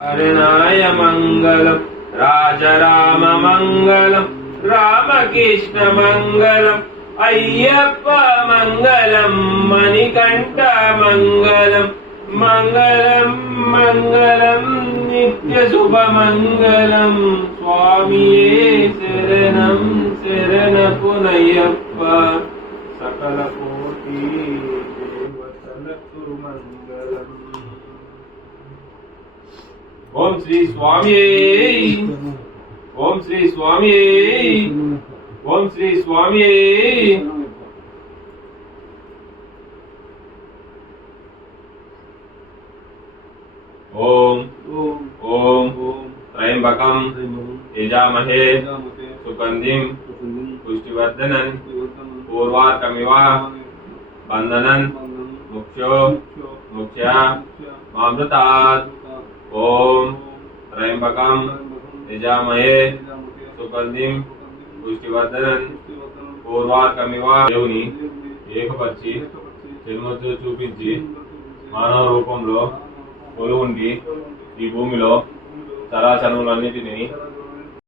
हरणाय मंगलम राजराम मंगलम रामकृष्ण मंगलम अय्यप्प मंगलम मणिकंठ मंगलम मंगलम मंगलम नित्य शुभ मंगलम स्वामिये शरणम शरण पुनयप्प सकल कोटि देवतल मंगलम। ओम श्री स्वामी ओम श्री स्वामी ओम श्री स्वामी ओम ओम त्र्यंबकं यजामहे सुगंधिं पुष्टिवर्धनं पूर्वार्कमिव बंधनं मुक्षो मुक्त्या मामृतात्। ओम त्र्यंबकं यजामहे सुगंधिं पुष्टिवर्धनं పూర్వార్కమివ దేవుని ఏకపరిచి జన్మతో చూపించి మానవ రూపంలో కొలువుండి ఈ భూమిలో చరాచరములన్నిటినీ